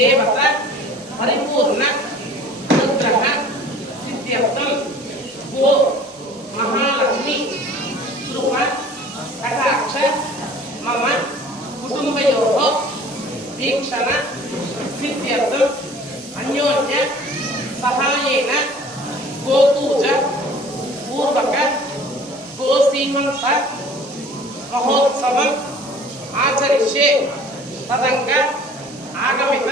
தேவத்தை பரிபூர்ண ருத்ரக சித்தியர்த்தம் கோ மகாலக்ஷ்மி சுருப கடாட்ச மம குடும்பயோகோ தீக்ஷண சித்தியர்த்தம் அந்யோன்ய சகாயேன கோபூஜ பூர்வக கோசீமந்த மகோத்சவம் ஆச்சரிஷ்யே ததங்க ஆகமித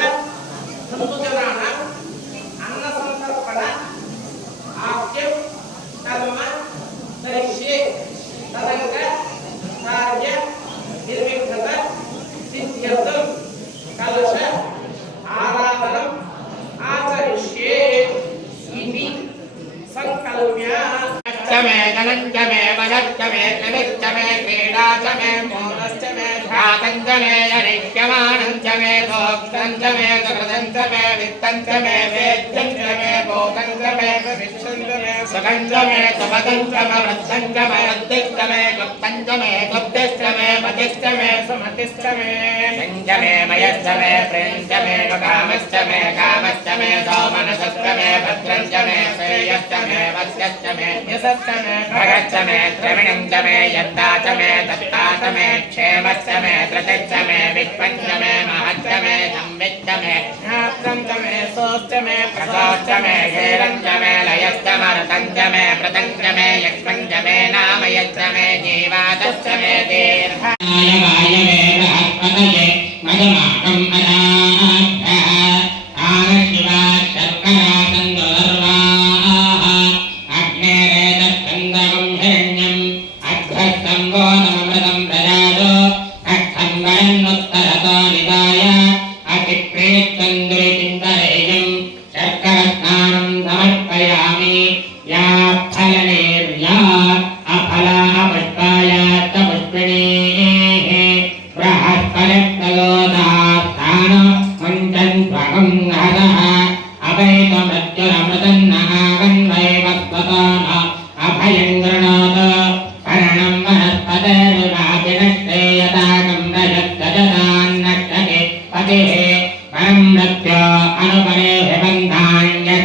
హిందుజనాన అన్న సంతర్పణ ఆద్యం కర్మ కరిష్యే తదంగ కార్య నిర్విఘ్నత సిద్ధ్యర్థం కలశ ఆరాధనం ఆచరిష్యే ఇది సంకల్ప్య मे धनञ्च मे बलश्च मे त्रिविश्च मे क्रीडा च मे मोदश्च मे घातं च मे हरिष्यमाणं च मे भोक्तं च मे सुकृतं च मे वित्तं च मे वेद्यं च मे भोगं च मे भविष्यं च मे सुखं च मे सुपदं च मे वृद्धं च मे वृद्धिश्च मे गुप्तं च मे गुप्तिश्च मे मतिश्च मे सुमतिश्च मे च मे मयश्च मे प्रेञ्च मे कामश्च मे कामश्च मे सौमनसश्च मे भद्रं च मे श्रेयश्च मे वस्यश्च मे यशश्च मे भगश्च मे द्रविणं च मे यत्ता च मे दत्ता च मे क्षेमश्च मे धृतिश्च मे विश्वञ्च मे महच्च मे संविच्च मे ज्ञात्रं च मे सोश्च मे प्रसोश्च मे घेरं च मे लयश्च मरुतं च मे मृतं च मे यक्ष्मं च मे नामयश्च मे जीवातश्च मे दीर्घाय वाय मे बृहत्पतये मधुमाकम् अनाभ्यः आनशिवा शर्करा तन्दुर्वाः अग्नेरेतस्कन्दकं हिरण्यम् अध्वस्तम्भो नममृतं प्रजातो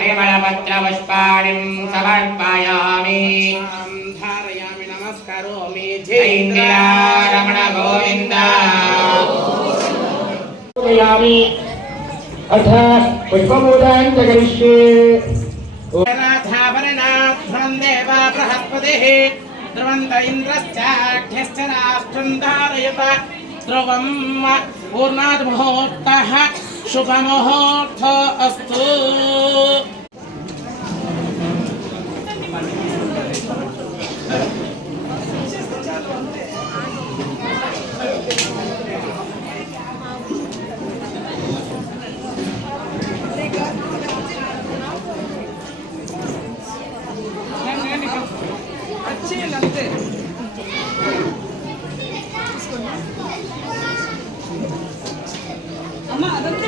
परिमलपत्रपुष्पाणिम् समर्पयामि। धारयामि नमस्करोमि। जयन्द्रमण गोविन्द अथ पुष्पमूलानि च करिष्ये देवा बृहस्पतिः ध्रुवन्त इन्द्रश्चाढ्यश्च राष्ट्रम् धारयत। ध्रुवम् पूर्णाद् मुहूर्तः শুভমহর্থ অস্তু। ಅಮ್ಮ ಅದನ್ನ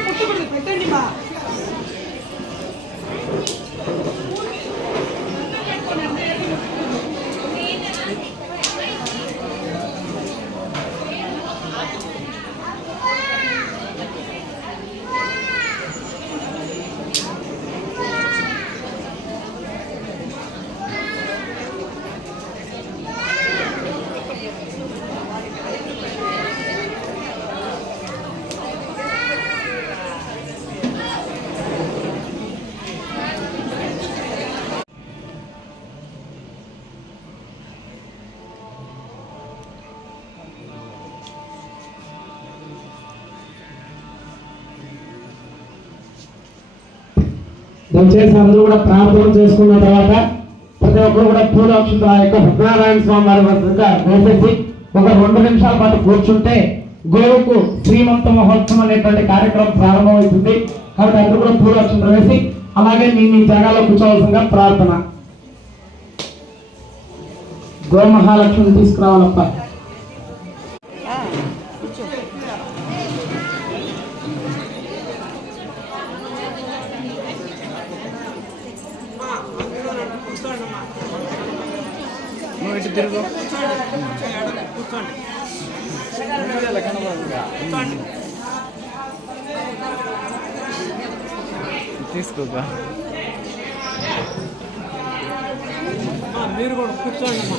దయచేసి అందరూ కూడా ప్రార్థన చేసుకున్న తర్వాత ప్రతి ఒక్కరు కూడా పూల యొక్క సత్యనారాయణ స్వామి వారి వద్దగా వేసేసి ఒక రెండు నిమిషాల పాటు కూర్చుంటే గోవుకు శ్రీమంత మహోత్సవం అనేటువంటి కార్యక్రమం ప్రారంభమవుతుంది. కాబట్టి అందరూ కూడా పూలక్షిత వేసి అలాగే మీ మీ జాగాలో కూర్చోవలసిందిగా ప్రార్థన. గోమహాలక్ష్మిని తీసుకురావాలప్ప. తీసుకోగా మీరు కూడా కూర్చోండి అమ్మా.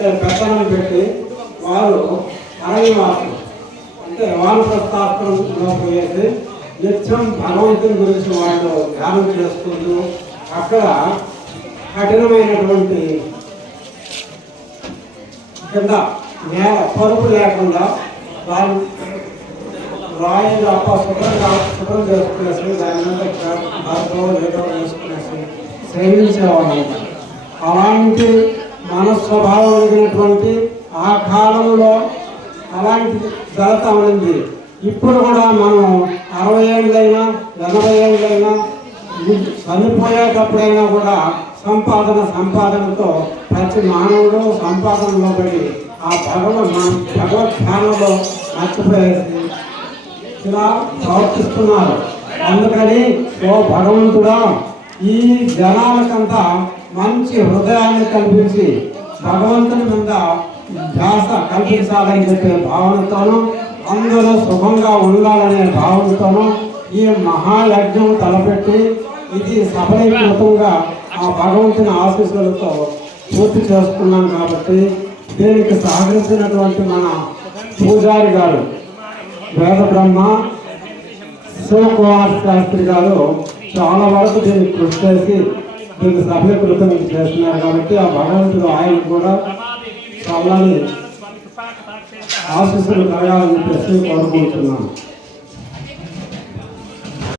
అంటే పెద్దలను పెట్టి వారు అరణ్యవాసం అంటే వానప్రస్థాపంలో పోయేసి నిత్యం భగవంతుని గురించి వాళ్ళు ధ్యానం చేసుకుంటూ అక్కడ కఠినమైనటువంటి కింద నేల పరుపు లేకుండా దాని రాయలు అప్ప శుభ్రం శుభ్రం చేసుకునేసి దాని మీద భారతో లేదో వేసుకునేసి సేవించేవాళ్ళు. అలాంటి మనస్వభావం కలిగినటువంటి ఆ కాలంలో అలాంటి జరుగుతూ ఉంది ఇప్పుడు కూడా మనం అరవై ఏళ్ళైనా ఎనభై ఏళ్ళైనా చనిపోయేటప్పుడైనా కూడా సంపాదన సంపాదనతో ప్రతి మానవుడు సంపాదనలో పడి ఆ భగవన్ భగవద్ ధ్యానంలో మర్చిపోయేసి ఇలా ప్రవర్తిస్తున్నారు. అందుకని ఓ భగవంతుడా ఈ జనాలకంతా మంచి హృదయాన్ని కల్పించి భగవంతుని మీద ధ్యాస కల్పించాలని చెప్పే భావనతోనూ అందరూ సుఖంగా ఉండాలనే భావనతోనూ ఈ మహాయజ్ఞం తలపెట్టి ఇది సఫలీకృతంగా ఆ భగవంతుని ఆశీస్సులతో పూర్తి చేసుకున్నాం కాబట్టి దీనికి సహకరించినటువంటి మన పూజారి గారు వేద బ్రహ్మ శివకుమార్ శాస్త్రి గారు చాలా వరకు దీన్ని కృషి చేసి దీన్ని సఫలీకృతం చేస్తున్నారు కాబట్టి ఆ భగవంతుడు ఆయన కూడా చల్లని ఆశీస్సులు కలగాలని చెప్పేసి కోరుకుంటున్నాను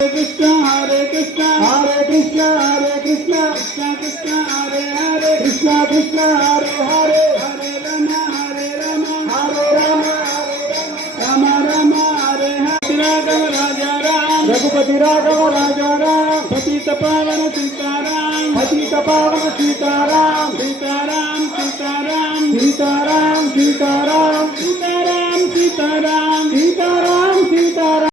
కృష్ణ కృష్ణ హరే కృష్ణ హరే కృష్ణ హరే కృష్ణ కృష్ణ కృష్ణ హరే హరే కృష్ణ కృష్ణ హరే హరే హరే రమ హరే రమ హరే రమ రమ రమ హరే హరే రాఘవ రాజా రామ రఘుపతి రాఘవ రాజా రామ పతిత పావన It's a power of Sitaram, Sitaram, Sitaram, Sitaram, Sitaram, Sitaram.